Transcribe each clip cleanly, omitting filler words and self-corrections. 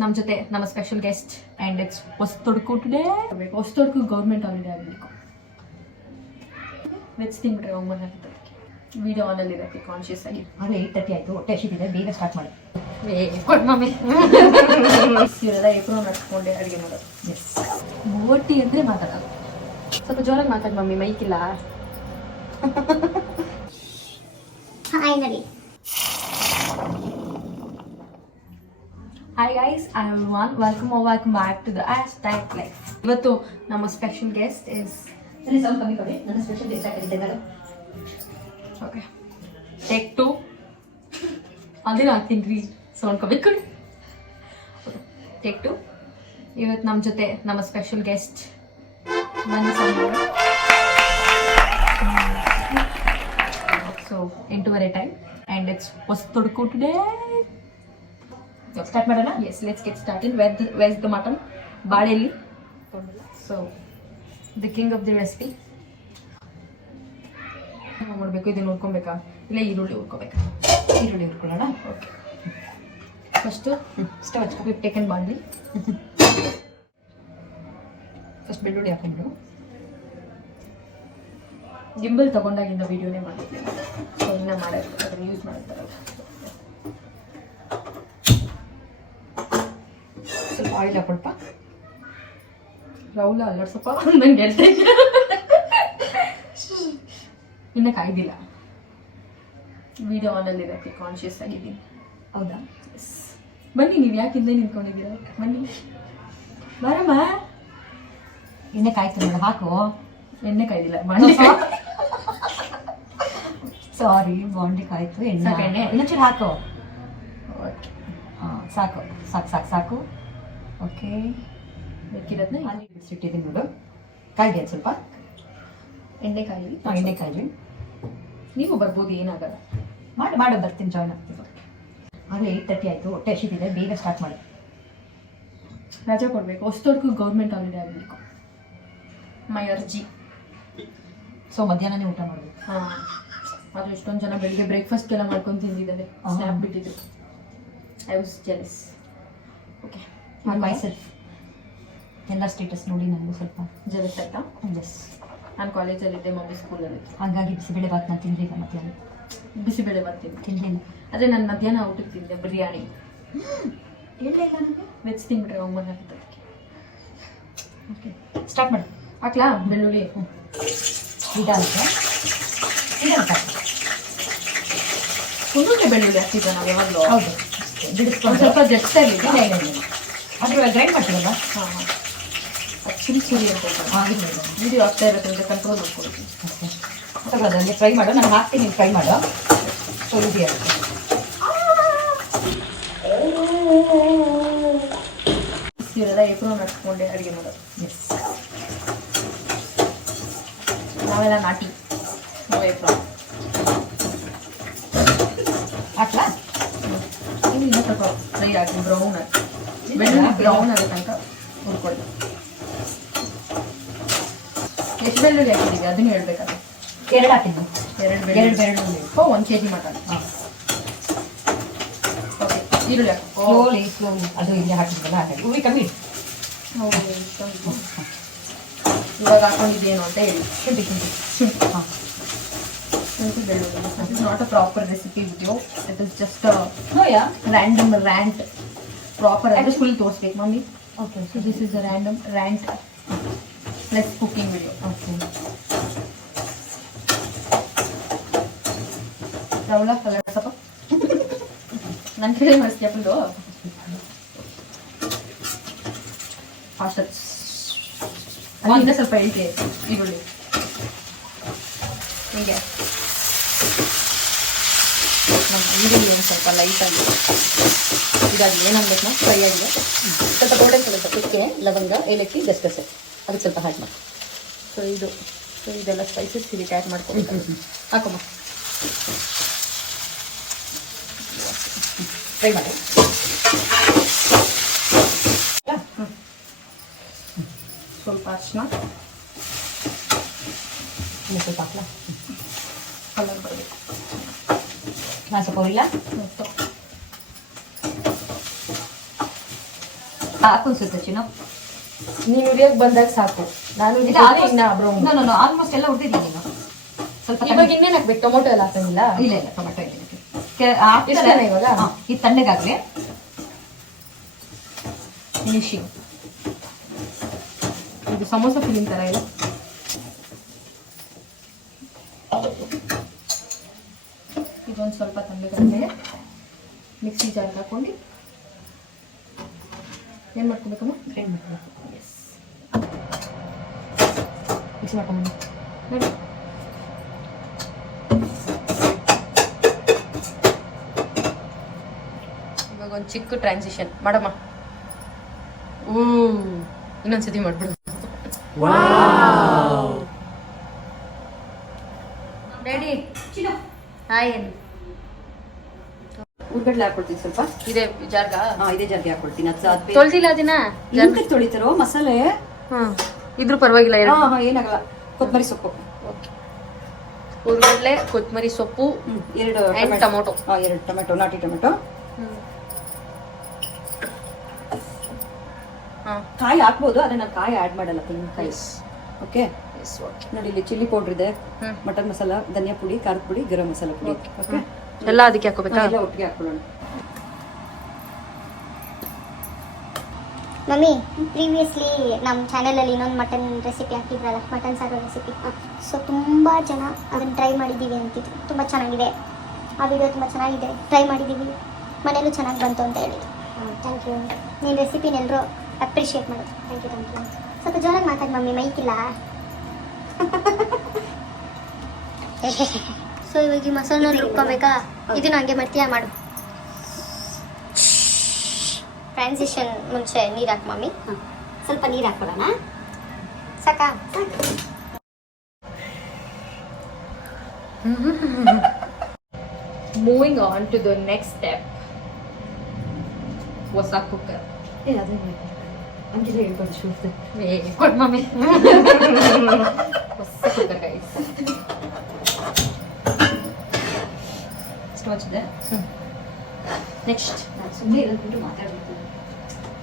ನಮ್ಮ ಜೊತೆ ನಮ್ಮ special guest and it's Hosathodaku today Hosathodaku government holiday ಆಗಬೇಕು. ನೆಕ್ಸ್ಟ್ ತಿಂಗ್ಬಿಟ್ರೆ ಹೋಗ್ಬಂದು ಆಗ್ತದೆ. ವಿಡಿಯೋ ಆನಲ್ಲಿ ಇರೋಕ್ಕೆ ಕಾನ್ಶಿಯಸ್ ಆಗಿ ಅದು 8:30 ಆಯಿತು. ಹೊಟ್ಟೆ ಹಸಿದಿದೆ, ಬೇಗ ಸ್ಟಾರ್ಟ್ ಮಾಡಿ. ಮಮ್ಮಿ ಇವರೆಲ್ಲ ಎಪ್ರೋ ನಡ್ಸ್ಕೊಂಡೆ ಅಡುಗೆ ಮಾಡೋದು. ಎಸ್, ಬೋಟಿ ಅಂದರೆ ಮಾತಾಡೋದು. ಸ್ವಲ್ಪ ಜೋರಾಗಿ ಮಾತಾಡಿ ಮಮ್ಮಿ, ಮೈಕಿಲ್ಲ. Hi guys, I am one. Welcome back to the hashtag life. ಇವತ್ತು ನಮ್ಮ ಸ್ಪೆಷಲ್ ಗೆಸ್ಟ್ ಇಸ್ ಸೌಂಡ್ ಕಮ್ಮಿ ಕೊಡಿ. ನನ್ನ ಸ್ಪೆಷಲ್ ಗೆಸ್ಟ್ ಆಗಿದ್ದೆ ನಾನು. Okay, take 2. ಅದೇನು ಹಾಕ್ತೀನಿ ರೀ, ಸೌಂಡ್ ಕಮ್ಮಿ ಕೊಡಿ. ಟೇಕ್ 2. ಇವತ್ತು ನಮ್ಮ ಜೊತೆ ನಮ್ಮ ಸ್ಪೆಷಲ್ ಗೆಸ್ಟ್ ನನ್ನ so 8:30 time and it's Hosathodaku today. Start ಮಾಡೋಣ. Yes, let's get started. Veg the mutton ಬಾಳೆಯಲ್ಲಿ. So the king of the recipe ಮಾಡಬೇಕು. ಇದು ನೋಡ್ಕೊಬೇಕಾ ಇಲ್ಲ ಈರುಳ್ಳಿ ಹುರ್ಕೋಬೇಕಾ? ಈರುಳ್ಳಿ ಹುರ್ಕೊಳ್ಳೋಣ. ಓಕೆ, ಫಸ್ಟು ಸ್ಟವ್ ಹಚ್ಕೊ. ಟೇಕನ್ ಬಾಣಲಿ. ಫಸ್ಟ್ ಬೆಳ್ಳುಳ್ಳಿ ಹಾಕೊಂಡು. ಗಿಂಬಲ್ ತಗೊಂಡಾಗಿಂದ ವೀಡಿಯೋನೇ ಮಾಡಿದ್ದೆ, ಸೊ ಇನ್ನೂ ಮಾಡೋದು ಅದನ್ನು ಯೂಸ್ ಮಾಡ್ತಾರಲ್ಲ. ಸ್ವಲ್ಪ ಆಯಿಲ್ ಹಾಕೊಳ್ಪ. ರೌಲ ಅಲ್ಲ ಸ್ವಲ್ಪ ನಂಗೆ ಹೇಳ್ತಾ ಇನ್ನೂ ಕಾಯ್ದಿಲ್ಲ. ವಿಡಿಯೋ ಆನಲ್ಲಿ ಇರೋಕ್ಕೆ ಕಾನ್ಶಿಯಸ್ ಆಗಿದ್ದೀನಿ. ಹೌದಾ? ಎಸ್, ಬನ್ನಿ. ನೀವು ಯಾಕೆ ಹಿಂದೆ ನಿಂತ್ಕೊಂಡಿದ್ದೀರ? ಬನ್ನಿ, ಬರಮ್ಮ. ಎಣ್ಣೆ ಕಾಯ್ತು ನೋಡು, ಹಾಕು. ಎಣ್ಣೆ ಕಾಯ್ದಿಲ್ಲ, ಬಾಣಲೆ. ಸಾರಿ, ಬಾಂಡಿ ಕಾಯ್ತು. ಸಾಕು, ಎಣ್ಣೆ ಇನ್ನೊಂಚೂರು ಹಾಕು. ಓಕೆ, ಹಾಂ, ಸಾಕು ಸಾಕು ಸಾಕು ಸಾಕು. ಓಕೆ, ಬೇಕಿರೋದನ್ನ ಅಲ್ಲಿ ಬಿಡಿಸಿಟ್ಟಿದ್ದೀನಿ ನೋಡು. ಕಾಯ್ದೆ ಸ್ವಲ್ಪ. ಎಣ್ಣೆ ಕಾಯಿ. ಎಣ್ಣೆ ಕಾಯ್ದು ನೀವು ಬರ್ಬೋದು, ಏನಾಗಲ್ಲ. ಮಾಡು ಬರ್ತೀನಿ, ಜಾಯ್ನ್ ಆಗ್ತೀನಿ. ಅದು 8:30 ಆಯಿತು. ಹೊಟ್ಟೆ ಹಸಿದಿದೆ, ಬೇಗ ಸ್ಟಾರ್ಟ್ ಮಾಡಿ. ರಜೆ ಕೊಡಬೇಕು. ಹೊಸತೊಡ್ಕು ಗೌರ್ಮೆಂಟ್ ಹಾಲಿಡೇ ಆಗಬೇಕು. ಮೈ ಅರ್ಜಿ. ಸೊ ಮಧ್ಯಾಹ್ನನೇ ಊಟ ಮಾಡಬೇಕು. ಹಾಂ, ಅದು ಎಷ್ಟೊಂದು ಜನ ಬೆಳಿಗ್ಗೆ ಬ್ರೇಕ್ಫಾಸ್ಟ್ಗೆಲ್ಲ ಮಾಡ್ಕೊಂಡು ತಿಂದಿದ್ದಾರೆ. ಸ್ನ್ಯಾಪ್ ಬಿಟ್ಟಿದ್ರು. I was jealous. Okay, myself ಎಲ್ಲ ಸ್ಟೇಟಸ್ ನೋಡಿ ನನಗೂ ಸ್ವಲ್ಪ ಜೆಲಸ್ ಆಯ್ತಾ? ಎಸ್. ನಾನು ಕಾಲೇಜಲ್ಲಿದ್ದೆ, ಮಮ್ಮಿ ಸ್ಕೂಲಲ್ಲಿ. ಹಾಗಾಗಿ ಬಿಸಿಬೇಳೆ ಭಾತ್ ನಾನು ತಿನ್ನಲಿಲ್ಲ. ಮಧ್ಯಾಹ್ನ ಬಿಸಿಬೇಳೆ ಬರ್ತೀನಿ ತಿನ್ನಲಿಲ್ಲ. ಆದರೆ ನಾನು ಮಧ್ಯಾಹ್ನ ಊಟಕ್ಕೆ ತಿಂದೆ ಬಿರಿಯಾನಿ. ಹೇಳಲಿಲ್ಲ ನನಗೆ. ವೆಜ್ ತಿಂದ್ಬಿಟ್ರೆ ಹೋಗ್ಬಂದು ಆಗ್ತದೆ. ಓಕೆ, ಸ್ಟಾರ್ಟ್ ಮಾಡು. ಹಾಕ್ಲಾ ಬೆಳ್ಳುಳ್ಳಿ? ಇದಾಗುತ್ತೆ. ಕುಂದುಕ್ಕೆ ಬೆಳ್ಳುಳ್ಳಿ ಹಾಕ್ತಿದ್ದೆ ನಾವು ಯಾವಾಗಲೂ. ಹೌದು, ಬಿಡಿಸ್ಕೊಂಡು ಸ್ವಲ್ಪ ಜಟ್ಸಲ್ಲಿ. ಅದು ಗ್ರೈಂಡ್ ಮಾಡ್ತೀವಲ್ಲ. ಹಾಂ ಹಾಂ, ಅದು ಸುರಿ ಅಂತ ಆಗಿಲ್ಲ. ವಿಡಿಯೋ ಆಗ್ತಾ ಇರೋದ್ರಿಂದ ಕಂಟ್ರೋಲ್ ಮಾಡ್ಕೊಳ್ತೀನಿ. ಓಕೆ, ತಗೊಳ್ಳೋದು ಫ್ರೈ ಮಾಡು. ನಾನು ಹಾಕ್ತೀನಿ, ನೀನು ಫ್ರೈ ಮಾಡು. ಸೊ ಈಸಿ ಆಗುತ್ತೆ. ಇವರೆಲ್ಲ ಎಪ್ರೋ ನಡ್ಸ್ಕೊಂಡೆ ಅಡುಗೆ ಮಾಡೋದು. ಎಸ್, ನಾವೆಲ್ಲ ನಾಟಿ. ನಾವು ಎಪ್ರೋ ಹಾಕ್ಲಾ? ಇದು ಇನ್ನೂ ಸ್ವಲ್ಪ ಫ್ರೈ ಆಗಿ ಬ್ರೌನ್ ಆಗಿ, ಬೆಳ್ಳುಳ್ಳಿ ಬ್ರೌನ್ ಆಗೋ ತನಕ ಹುರ್ಕೊಳ್ಳಿ. ಎಷ್ಟು ಬೆಳ್ಳುಳ್ಳಿ ಹಾಕಿದ್ದೀವಿ ಅದನ್ನು ಹೇಳ್ಬೇಕಲ್ಲ. 2 ಹಾಕಿದ್ವಿ. 2 ಬೆಳ್ಳುಳ್ಳಿ. 1 kg ಮಟನ್. ಹಾಂ, ಓಕೆ, ಈರುಳ್ಳಿ ಹಾಕಿ ಸ್ಲೋಲಿ ಅದು ಇಲ್ಲಿ ಹಾಕಿದ್ವಲ್ಲ ಹಾಗಾಗಿ ಉಳಿ ಕಮ್ಮಿ. ಇವಾಗ ಹಾಕೊಂಡಿದ್ದೇನು ಅಂತ ಹೇಳಿ. ಶುಂಠಿ ಹಾಂ, ಶುಂಠಿ ಬೆಳ್ಳುಳ್ಳಿ. This is not a proper recipe video. It is just ನೋಯಾ ರ್ಯಾಂಡಮ್ ರ್ಯಾಂಟ್. ಪ್ರಾಪರ್ ಅಂದರೆ ಫುಲ್ ತೋರಿಸ್ಬೇಕು mummy. Okay. So this is a random rant plus cooking video. Okay, ರೌಲ ಕಲರ್ ಸ್ವಲ್ಪ ನನ್ನ ಕಡೆ ಮಾಡಿಸ್ತೀಯ ಫುಲ್ಲು ಫಾಸ್ಟ್. ಅಲ್ಲಿಂದ ಸ್ವಲ್ಪ ಹೇಳ್ತೀವಿ ಈರುಳ್ಳಿ ಹೀಗೆ. ನಮ್ಮ ಈರುಳ್ಳಿ ಒಂದು ಸ್ವಲ್ಪ ಲೈಟಾಗಿ ಇದಾಗಿ ಏನಾಗಬೇಕು, ಫ್ರೈ ಆಗಿದೆ. ಸ್ವಲ್ಪ ಗೋಲ್ಡನ್ ಕಲರ್ ಚಕ್ಕೆ, ಲವಂಗ, ಏಲಕ್ಕಿ, ಗಸಗಸೆ ಅದಕ್ಕೆ ಸ್ವಲ್ಪ ಹಾಕಿ ಮಾಡಿ. ಸೊ ಇದೆಲ್ಲ ಸ್ಪೈಸಸ್ ಇದಕ್ಕೆ ಆ್ಯಡ್ ಮಾಡ್ಕೊಂಡು ಹಾಕಮ್ಮ. ಫ್ರೈ ಮಾಡಿ. ಸ್ವಲ್ಪ ಅರಿಶಿನ, ಸ್ವಲ್ಪ ಹಾಕ್ಲಾ? ಕಲರ್ ಬರಬೇಕು. ನಾನು ಸ್ವಲ್ಪ ಇಲ್ಲ. ಮತ್ತು ಸಾಕು ಅನ್ಸುತ್ತೆ ಚಿನ್ನು. ನೀನು ಉರಿಯಕ್ಕೆ ಬಂದಾಗ ಸಾಕು. ನಾನು ಇಲ್ಲ ಆಲ್ಮೋಸ್ಟ್ ಎಲ್ಲ ಹುರಿದಿದ್ದೀನಿ ನೀನು. ಸ್ವಲ್ಪ ಇವಾಗ ಇನ್ನೇನು ಹಾಕ್ಬೇಕು? ಟೊಮೊಟೊ ಎಲ್ಲ ಹಾಕಂಗಿಲ್ಲ? ಇಲ್ಲ ಟೊಮೆಟೊ ಇದ್ದೀನಿ. ಇಷ್ಟೇನಾ ಇವಾಗ? ಇದು ತಣ್ಣಗಾಗಲಿ. ಫಿನಿಶಿಂಗ್ ಇದು ಸಮೋಸ ಫಿಲಿಂ ಥರ ಇದೆ. ಇದೊಂದು ಸ್ವಲ್ಪ ತಣ್ಣಗಾದ್ಮೇಲೆ ಮಿಕ್ಸಿ ಜಾರ್ಗೆ ಹಾಕೊಂಡು ಏನು ಮಾಡ್ಕೊಬೇಕಮ್ಮ? ಗ್ರೈಂಡ್ ಮಾಡ್ಬೇಕು. ಎಸ್, ಮಿಕ್ಸ್ ಮಾಡ್ಕೊಂಡು ನೋಡಿ. ಇವಾಗ ಒಂದು ಚಿಕ್ಕ ಟ್ರಾನ್ಸಿಷನ್ ಮಾಡಮ್ಮ. ಇನ್ನೊಂದ್ಸತಿ ಮಾಡ್ಬಿಡು. ರೆಡಿ? ಹಾಯ್ ಏನು ಉರ್ಗಡ್ಲೆ ಹಾಕೊಳ್ತೀನಿ ಸ್ವಲ್ಪ. ಇದೆ ಜಾರ್ಗ? ಇದೇ ಜಾರ್ಗೆ ಹಾಕೊಳ್ತೀನಿ. ಅದು ತೊಳ್ದಿಲ್ಲ ಅದನ್ನ? ಎಂತಕ್ಕೆ ತೊಳಿತಾರೋ ಮಸಾಲೆ? ಇದ್ರೂ ಪರವಾಗಿಲ್ಲ. ಏನಾಗಲ್ಲ. ಕೊತ್ತಂಬರಿ ಸೊಪ್ಪು, ಉರ್ಗಡ್ಲೆ, ಕೊತ್ತಂಬರಿ ಸೊಪ್ಪು, 2 ಟೊಮೊಟೊ. 2 ಟೊಮೆಟೊ, ನಾಟಿ ಟೊಮೆಟೊ. ಕಾಯಿ ಹಾಕ್ಬೋದು, ಆದ್ರೆ ನಾನು ಕಾಯಿ ಆಡ್ ಮಾಡಲ್ಲ, ತೆಂಗಿನಕಾಯಿ. ಓಕೆ ನೋಡಿ, ಇಲ್ಲಿ ಚಿಲ್ಲಿ ಪೌಡರ್ ಇದೆ, ಮಟನ್ ಮಸಾಲ, ಧನಿಯಾ ಪುಡಿ, ಖಾರದ ಪುಡಿ, ಗರಂ ಮಸಾಲ ಪುಡಿ. ಓಕೆ ಎಲ್ಲ ಅದಕ್ಕೆ ಹಾಕೋಬೇಕಾ? ಎಲ್ಲ ಒಟ್ಟಿಗೆ ಹಾಕೊಳ್ಳೋಣ. ಮಮ್ಮಿ, ಪ್ರೀವಿಯಸ್ಲಿ ನಮ್ಮ ಚಾನಲಲ್ಲಿ ಇನ್ನೊಂದು ಮಟನ್ ರೆಸಿಪಿ ಹಾಕಿದ್ರಲ್ಲ, ಮಟನ್ ಸಾರು ರೆಸಿಪಿ. ಸೊ ತುಂಬ ಜನ ಅದನ್ನು ಟ್ರೈ ಮಾಡಿದ್ದೀವಿ ಅಂತಿದ್ರು. ತುಂಬ ಚೆನ್ನಾಗಿದೆ, ಆ ವಿಡಿಯೋ ತುಂಬ ಚೆನ್ನಾಗಿದೆ, ಟ್ರೈ ಮಾಡಿದ್ದೀವಿ, ಮನೇಲೂ ಚೆನ್ನಾಗಿ ಬಂತು ಅಂತ ಹೇಳಿದ್ರು. Thank you. ನೀನು ರೆಸಿಪಿನ ಎಲ್ಲರೂ ಅಪ್ರಿಷಿಯೇಟ್ ಮಾಡೋದು. Thank you. ಸ್ವಲ್ಪ ಜೋರಾಗಿ ಮಾತಾಡಿ ಮಮ್ಮಿ, ಮೈಕಿಲ್ಲ. ಸೊ ಇವಾಗ ಈ ಮಸಾಲ ರುಬ್ಕೊಬೇಕಾ? ಇದನ್ನು ಹಂಗೆ ಮಾಡ್ತೀಯಾ? ಮಾಡು. ಟ್ರಾನ್ಸಿಷನ್ ಮುಂಚೆ ನೀರು ಹಾಕಿ ಮಮ್ಮಿ. ಸ್ವಲ್ಪ ನೀರು ಹಾಕೊಳ್ಳೋಣ. ಸಾಕಾ? Moving on to the next step. ಹೊಸ ಕುಕ್ಕರ್. ಅದೇ ಹಂಗಿಲ್ಲ ಹೇಳ್ಬೋದು. ಶೂಸ್ ಕೊಡ್ ಮಮ್ಮಿ. ಹೊಸ ಕುಕ್ಕರ್ ಗೈಸ್. ಇಷ್ಟು ಹಚ್ಚಿದೆ. ನೆಕ್ಸ್ಟ್ ಸುಮ್ಮನೆ ಇರೋದ್ಬಿಟ್ಟು ಮಾತಾಡ್ಬೇಕು.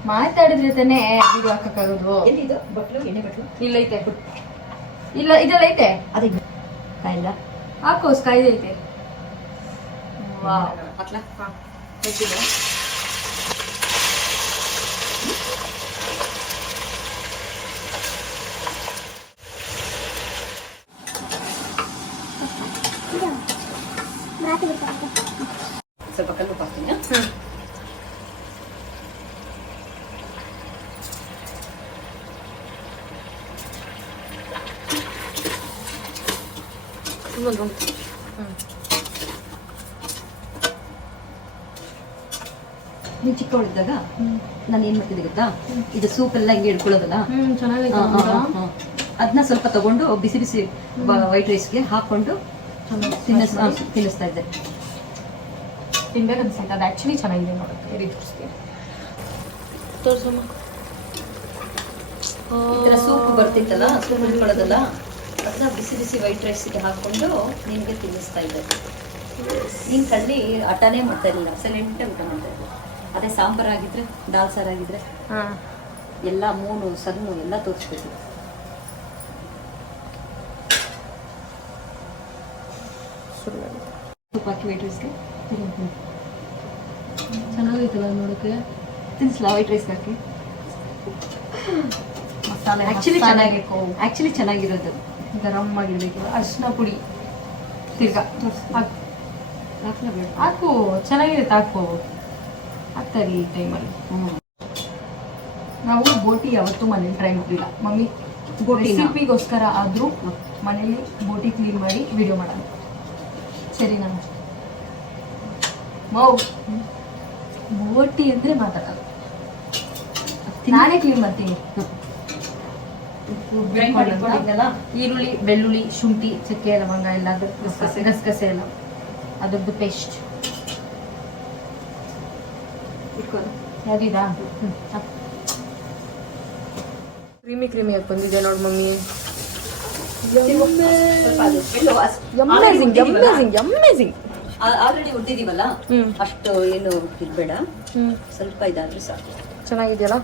ಮಾತಾಡಿದ್ರೆ ತಾನೇ ವಿಡಿಯೋ ಹಾಕಕ್ಕಾಗೋದು. ಎಲ್ಲಿದು ಬಟ್ಲು? ಎಣ್ಣೆ ಬಟ್ಲು ಇಲ್ಲ ಐತೆ. ಇಲ್ಲ ಇದೆಲ್ಲ ಐತೆ. ಅದೇ ಕಾಯಿಲ್ಲ. ಹಾಕೋ, ಸ್ಕೈದ್ ಐತೆ. ವಾವ್, ಹಾಕ್ಲಾ? ಗೊತ್ತಿದೆ. ಸ್ವಲ್ಪ ಕಲ್ಲು ಹಾಕ್ತೀನಿ. ನೀವು ಚಿಕ್ಕವಳಿದ್ದಾಗ ನಾನು ಏನ್ ಮಾಡ್ತಿದ್ದೆ ಗೊತ್ತಾ? ಇದು ಸೂಪ್ ಎಲ್ಲ ಹಿಂಗೆ ಇಡ್ಕೊಳ್ಳೋದಲ್ಲ, ಅದನ್ನ ಸ್ವಲ್ಪ ತಗೊಂಡು ಬಿಸಿ ಬಿಸಿ ವೈಟ್ ರೈಸ್ಗೆ ಹಾಕೊಂಡು ತಿನ್ನಿಸ್ತಾ ಇದ್ದೆ. ತಿನ್ಬೇಕು ಅನ್ಸುತ್ತೆ. ಅದು ಆ್ಯಕ್ಚುಲಿ ಚೆನ್ನಾಗಿದೆ ನೋಡೋಕ್ಕೆ. ಎಡಿ ತೋರಿಸ್ತೀನಿ. ತೋರಿಸಮ್ಮ. ಈ ಥರ ಸೂಪ್ ಬರ್ತಿತ್ತಲ್ಲ, ಸೂಪ್ ಇಟ್ಕೊಳ್ಳೋದಲ್ಲ, ಅದನ್ನ ಬಿಸಿ ಬಿಸಿ ವೈಟ್ ರೈಸ್ಗೆ ಹಾಕೊಂಡು ನಿನಗೆ ತಿನ್ನಿಸ್ತಾ ಇದ್ದೆ. ನೀನು ಕಳ್ಳಿ ಆಟನೇ ಮಾಡ್ತಾ ಇರಲಿಲ್ಲ, ಸೈಲೆಂಟಾಗಿ ಊಟ ಮಾಡ್ತಾ ಇದ್ದೆ. ಅದೇ ಸಾಂಬಾರು ಆಗಿದ್ರೆ, ದಾಲ್ ಸಾರು ಆಗಿದ್ರೆ ಎಲ್ಲ ಮೂನು ಸಣ್ಣ ಎಲ್ಲ ತೋರಿಸ್ಬೇಕು. ಸೂಪ್ ಹಾಕಿ ವೈಟ್ ರೈಸ್ಗೆ ಚೆನ್ನಾಗೈತಲ್ಲ ನೋಡೋಕ್ಕೆ. ತಿನ್ನಿಸ್ಲಾ ವೈಟ್ ರೈಸ್ಗೆ ಹಾಕಿ? ಮಸಾಲೆ ಆ್ಯಕ್ಚುಲಿ ಚೆನ್ನಾಗಿರೋದು. ಗರಂ ಆಗಿರ್ಬೇಕು. ಅರಿಶಿನ ಪುಡಿ ತಿರ್ಗಾ ಹಾಕು. ಹಾಕ್ಲಾ ಬೇಡ? ಹಾಕು, ಚೆನ್ನಾಗಿರುತ್ತೆ. ಹಾಕು, ಹಾಕ್ತಾರೆ ಈ ಟೈಮಲ್ಲಿ. ನಾವು ಬೋಟಿ ಯಾವತ್ತೂ ಮನೇಲಿ ಟ್ರೈ ಮಾಡಿಲ್ಲ ಮಮ್ಮಿ. ರೆಸಿಪಿಗೋಸ್ಕರ ಆದರೂ ಮನೇಲಿ ಬೋಟಿ ಕ್ಲೀನ್ ಮಾಡಿ ವಿಡಿಯೋ ಮಾಡೋಣ. ಸರಿ, ನಾನು ಬೋಟಿ ಅಂದರೆ ಮಾತಾಡೋದು. ನಾನೇ ಕ್ಲೀನ್ ಮಾಡ್ತೀನಿ. ಈರುಳ್ಳಿ, ಬೆಳ್ಳುಳ್ಳಿ, ಶುಂಠಿ, ಚಕ್ಕೆ, ಲವಂಗ ಎಲ್ಲ ಗಸಗಸೆ ಎಲ್ಲ ಅದ್ರದ್ದು ಪೇಸ್ಟ್ ಯಾವ್ದಿದಾ? ಕ್ರೀಮಿ ಕ್ರೀಮಿಯಾಗಿ ಬಂದಿದೆ ನೋಡಿ ಮಮ್ಮಿ. ಅಮೇಜಿಂಗ್. ಆಲ್ರೆಡಿ ಉದ್ದಿದೀವಲ್ಲ, ಅಷ್ಟು ಏನು ಇರ್ಬೇಡ, ಸ್ವಲ್ಪ ಇದಾದ್ರೆ ಸಾಕು. ಚೆನ್ನಾಗಿದೆಯಲ್ಲ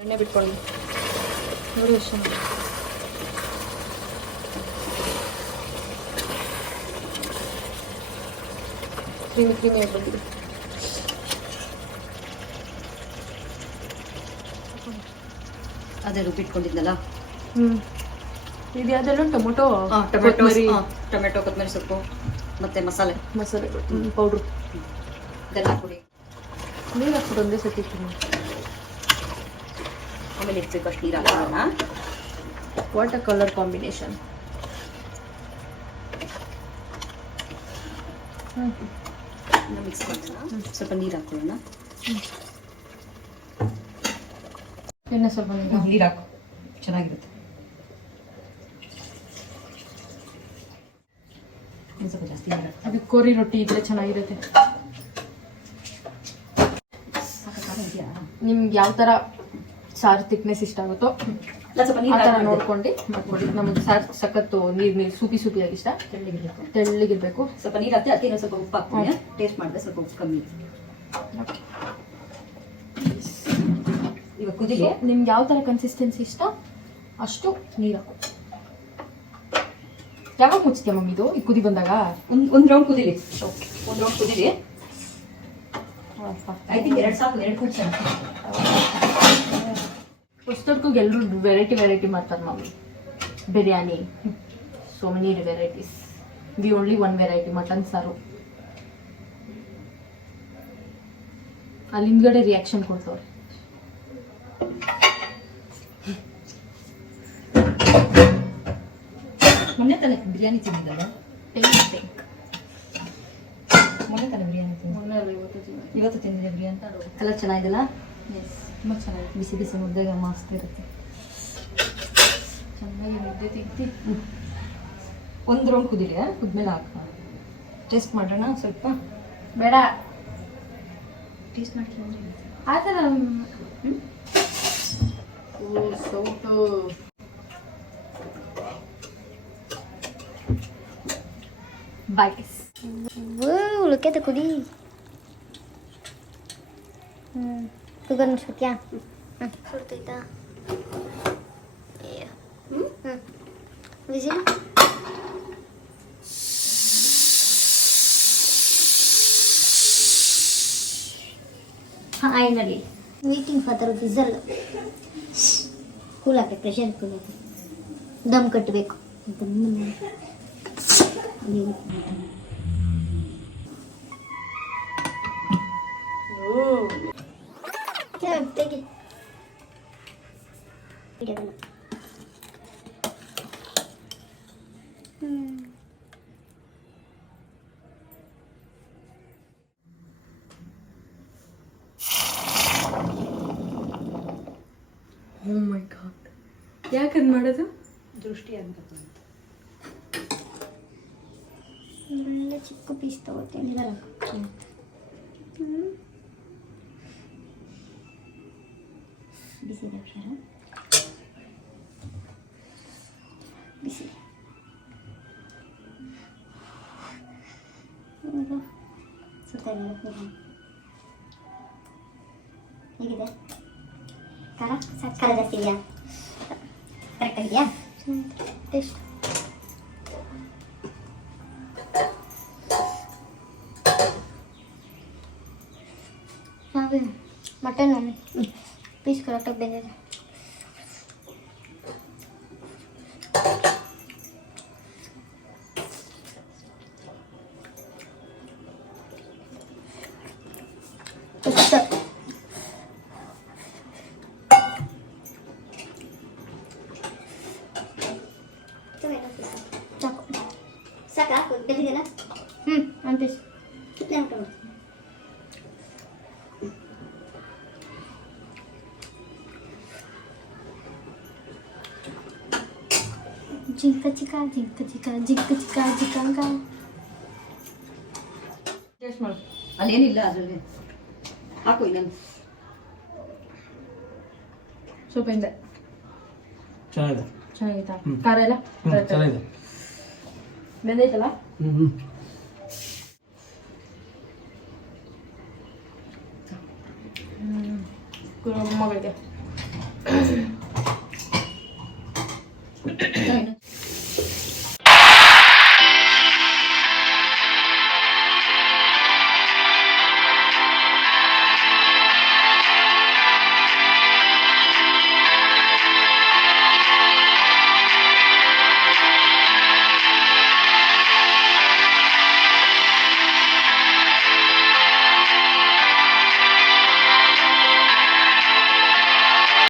ಎಣ್ಣೆ ಬಿಟ್ಕೊಳ್ಳಿ ನೋಡಿ ಎಷ್ಟು ಚೆನ್ನಾಗಿ ಕ್ರೀಮಿ ಆಗ್ಬಿಟ್ಟಿದೆ. ಅದೇ ರುಬ್ಬಿಟ್ಕೊಂಡಿದ್ನಲ್ಲ. ಇದು ಯಾವುದೆಲ್ಲ ಟೊಮೊಟೊ ಟೊಮೆಟೊ ಕೊತ್ತಂಬರಿ ಸೊಪ್ಪು ಮತ್ತೆ ಮಸಾಲೆ ಪೌಡ್ರು ಇದೆಲ್ಲ ಹಾಕ್ಬಿಡಿ. ನೀರು ಹಾಕ್ಬಿಟ್ಟು ಒಂದೇ ಸತಿ ಆಮೇಲೆ ಎಷ್ಟು ಬೇಕಷ್ಟು ನೀರು ಹಾಕೋಣ. Water colour combination. ಮಿಕ್ಸ್ ಮಾಡೋಣ. ಸ್ವಲ್ಪ ನೀರು ಹಾಕೊಳ್ಳೋಣ. ಎಣ್ಣೆ ಸ್ವಲ್ಪ ನೀರು ಹಾಕು, ಚೆನ್ನಾಗಿರುತ್ತೆ. ಸ್ವಲ್ಪ ಜಾಸ್ತಿ ನೀರು ಹಾಕು. ಅದು ಕೋರಿ ರೊಟ್ಟಿ ಇದ್ರೆ ಚೆನ್ನಾಗಿರುತ್ತೆ. ನಿಮ್ಗೆ ಯಾವ ಥರ ಸಾರು ತಿಕ್ನೆಸ್ ಇಷ್ಟ ಆಗುತ್ತೋ ಆ ಥರ ನೋಡ್ಕೊಂಡು ಮಾಡ್ಕೊಳ್ಳಿ. ನಮಗೆ ಸಾರು ಸಖತ್ತು ನೀರು ಸೂಪಿಯಾಗಿ ಇಷ್ಟ. ತೆಳ್ಳಗಿರ್ಬೇಕು. ಸ್ವಲ್ಪ ನೀರು ಹಾಕ್ತಿ, ಅದಕ್ಕೆ ಸ್ವಲ್ಪ ಉಪ್ಪು ಹಾಕ್ತೀನಿ. ಟೇಸ್ಟ್ ಮಾಡಿದ್ರೆ ಸ್ವಲ್ಪ ಉಪ್ಪು ಕಮ್ಮಿ. ಇವಾಗ ಕುದಿಲಿ. ನಿಮ್ಗೆ ಯಾವ ಥರ ಕನ್ಸಿಸ್ಟೆನ್ಸಿ ಇಷ್ಟ ಅಷ್ಟು ನೀರು ಹಾಕು. ಯಾವಾಗ ಮುಚ್ತೀಯ ಮಮ್ಮಿ ಇದು? ಈ ಕುದಿ ಬಂದಾಗ ಒಂದು ರೌಂಡ್ ಕುದಿಲಿ. ಒಂದು ರೌಂಡ್ ಕುದಿಲಿ. ಐ ಥಿಂಕ್ 2 ಸಾಕು, 2 ಕುದಿ. ಹೊಸದಕ್ಕೂ ಎಲ್ಲರೂ ವೆರೈಟಿ ಮಾಡ್ತಾರೆ mummy. Biryani, so many varieties. We only one variety mutton ಸಾರು. ಅಲ್ಲಿ ಹಿಂದ್ಗಡೆ ರಿಯಾಕ್ಷನ್ ಕೊಡ್ತವ್ರೆ. ಮೊನ್ನೆ ತಾನೆ ಬಿರಿಯಾನಿ ತಿಂದಿದ್ದಲ್ಲ? ಮೊನ್ನೆ ತಾನೆ ಬಿರಿಯಾನಿ ಇವತ್ತು ತಿಂದಿದೆ ಬಿರಿಯಾನಿ. ಕಲರ್ ಚೆನ್ನಾಗಿದೆಲ್ಲ? ತುಂಬ ಚೆನ್ನಾಗಿದೆ. ಬಿಸಿ ಬಿಸಿ ಮುದ್ದೆಗೆ ಮಸ್ತ್ ಇರುತ್ತೆ. ಚೆನ್ನಾಗಿ ಮುದ್ದೆ ತಿಂತಿ. ಒಂದು ರೌಂಡ್ ಕುದಿಲಿ. ಕುದ್ಮೇಲೆ ಹಾಕ. ಟೇಸ್ಟ್ ಮಾಡೋಣ ಸ್ವಲ್ಪ. ಬೇಡ, ಟೇಸ್ಟ್ ಮಾಡ್ತೀನಿ ಆ ಥರ ಸೌಟು. ಬಾಯ್ಸ್ ಉಳ್ಕೈತೆ ಕುದಿ. ಕುಕ್ಕರ್ ಮುಚ್ಬಿಟ್ಯಾ? ಸುಡ್ತೈತಾ? Whistle finally waiting for the whistle. Cool ಹಾಕಿ, ಪ್ರೆಷರ್ ಕೂಲ್ ಹಾಕಿ, ದಮ್ ಕಟ್ಟಬೇಕು. ತೆಗಿ. ಓ ಮೈ ಗಾಡ್, ಯಾಕಂದ್ ಮಾಡೋದು? ದೃಷ್ಟಿ ಅಂತ ಒಳ್ಳೆ ಚಿಕ್ಕ ಪೀಸ್ ತಗೋತೀನಿ. ಬಿಸಿ ಅಕ್ಷರ ಬಿಸಿ. ಸುತ್ತ ಹೇಗಿದೆ? ಖಾರ ಖಾರ ಜಾಸ್ತಿ ಇದೆಯಾ? ಕರೆಕ್ಟ್ ಆಗಿದೆಯಾ ಟೇಸ್ಟ್? ಮಟನ್ ಪೀಸ್ ಕರೆಕ್ಟಾಗಿ ಬೆಂದಿದೆ. ಸಾಕಾ ಬೆಂದಿದೆಯಲ್ಲ? ಒಂದು ಪೀಸ್ ಕಿತ್ತನೆ ಊಟ ಮಾಡಿ. ಜಿಂಕ ಚಿಕ್ಕ ಜಿಂಕ ಚಿಕ್ಕ ಜಿಂಕ ಚಿಕ್ಕ ಜಿಕ್ಕಂಕ. ಟೇಸ್ಟ್ ಮಾಡು. ಅಲ್ಲೇನಿಲ್ಲ ಅದರಲ್ಲಿ ಹಾಕು. ಇನ್ನೊಂದು ಸ್ವಲ್ಪ ಹಿಂದೆ ಚೆನ್ನಾಗಿದೆ. ಚೆನ್ನಾಗಿತ್ತಾ? ಖಾರ ಎಲ್ಲ ಚೆನ್ನಾಗಿದೆ. ಬೆಂದೈತಲ್ಲ? ಮೊಮ್ಮಗಳಿಗೆ